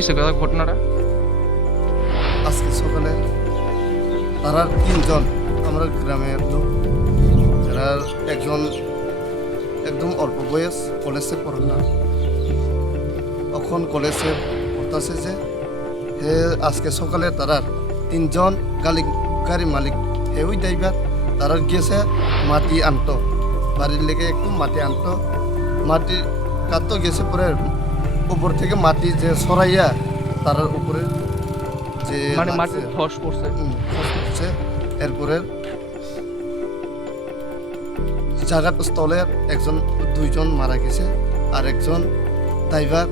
হয়েছে ঘটনাটা? আজকে সকালে তারা 3 জন আমরা গ্রামের লোক, এরা একজন একদম অল্প বয়স, কলেজে পড়ে না, এখন কলেজে পড়তেছে যে হে আজকে সকালে তারা 3 জন গাড়ি মালিক হে ওই ড্রাইভার তারা গেছে মাটি আনতো, বাড়ির লেগে একটু মাটি আনতো, মাটি কাটতো গেছে পরে উপর থেকে মাটি যে সরাইয়া তার উপরে যে মানে মাটির ধস পড়ছে। খস করছে। এরপরে জায়গার স্থলে একজন 2 জন মারা গেছে, আর একজন ড্রাইভার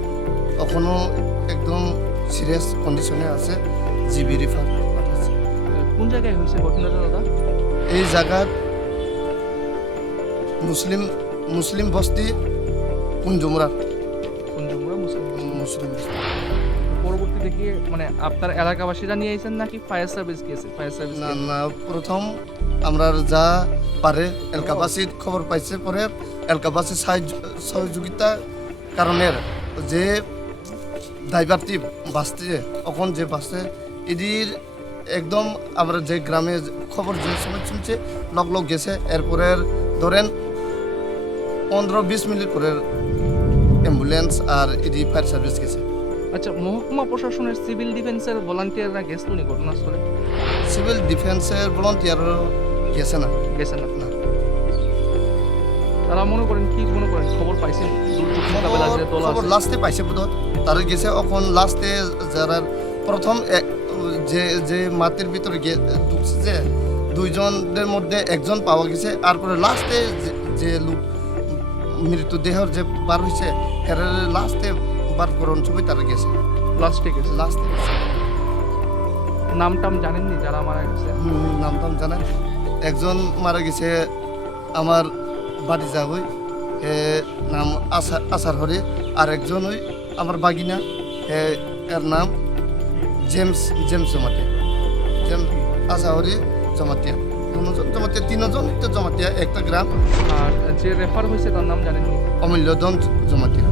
এখনো একদম সিরিয়াস কন্ডিশনে আছে, জিবি রিফার পাঠাচ্ছে। কোন জায়গায় হয়েছে ঘটনাটা দাদা? এই জায়গার মুসলিম বস্তি কুঞ্জুমরা কুঞ্জুমরা মুসলিম। মুসলিম বস্তি। পরবর্তীতে কি মানে আপনার এলাকাবাসীরা নিয়ে আইছেন নাকি ফায়ার সার্ভিস গিয়েছে? ফায়ার সার্ভিস না না, প্রথম আমরা যা পারে এলাকাবাসীর খবর পাইছে, পরে এলাকাবাসীর সহযোগিতা কারণের যে ড্রাইভারটি বাসতে এখন যে বাসে এদির একদম আমরা যে গ্রামে খবর যে সময় শুনছে লগ গেছে, এরপরে ধরেন 15-20 মিনিট পরে অ্যাম্বুলেন্স আর এদি ফায়ার সার্ভিস গেছে। আচ্ছা, মহকুমা প্রশাসনের সিভিল ডিফেন্সের ভলান্টিয়াররা গেছিল নি ঘটনাস্থলে? সিভিল ডিফেন্সের ভলান্টিয়ারও গেছে না। গেছে না? না। তারা মনে করেন খবর পাইছেন দুর্যোগ মোকাবেলা যে দল খবর আছে? লাস্টে পাইছে বোধহয়, তারা গেছে এখন লাস্টে যারা প্রথম যে মাটির ভিতরে ঢুকছে যে 2 জনের মধ্যে একজন পাওয়া গেছে, আর পরে লাস্টে যে লোক মৃতদেহর যে বার হয়েছে এর লাস্টে বার করুন ছবি তারা গেছে লাস্টে গেছে। লাস্টে গেছে। নাম টাম জানেননি যারা মারা গেছে? নাম টাম জানেন, একজন মারা গেছে আমার বাড়ি যাবই, নাম আসার হরে, আর একজন ওই আমার বাগিনা, এর নাম জেমস জমাটিয়া, আসাহরি জমাটিয়া, 3জন তো জমাটিয়া একটা গ্রাম। আর যে রেফার হয়েছে তার নাম জানেননি? অমূল্যধন জমাটিয়া।